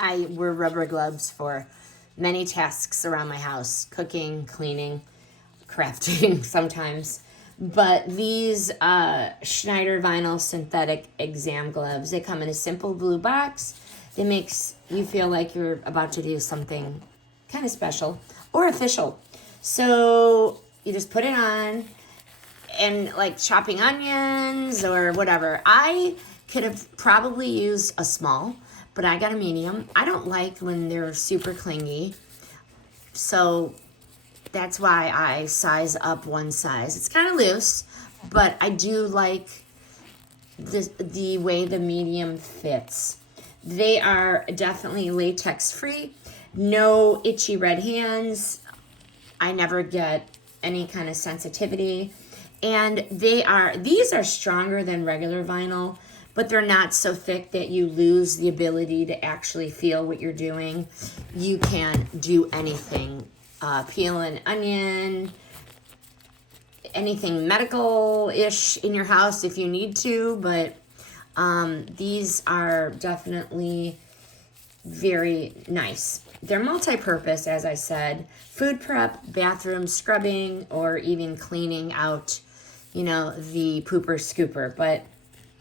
I wear rubber gloves for many tasks around my house, cooking, cleaning, crafting sometimes. But these Schneider vinyl synthetic exam gloves, they come in a simple blue box. It makes you feel like you're about to do something kind of special or official. So you just put it on and like chopping onions or whatever. I could have probably used a small, but I got a medium. I don't like when they're super clingy. So that's why I size up one size. It's kind of loose, but I do like the way the medium fits. They are definitely latex free, no itchy red hands. I never get any kind of sensitivity. And these are stronger than regular vinyl, but they're not so thick that you lose the ability to actually feel what you're doing. You can do anything. Peel an onion, anything medical-ish in your house if you need to, but these are definitely very nice. They're multi-purpose, as I said. Food prep, bathroom scrubbing, or even cleaning out, the pooper scooper. But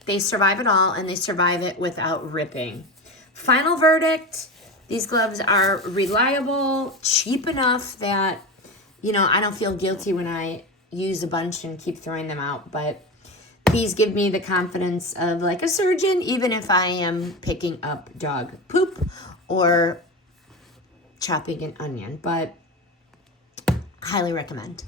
they survive it all, and they survive it without ripping. Final verdict, these gloves are reliable, cheap enough that, I don't feel guilty when I use a bunch and keep throwing them out. But these give me the confidence of like a surgeon, even if I am picking up dog poop or chopping an onion. But highly recommend.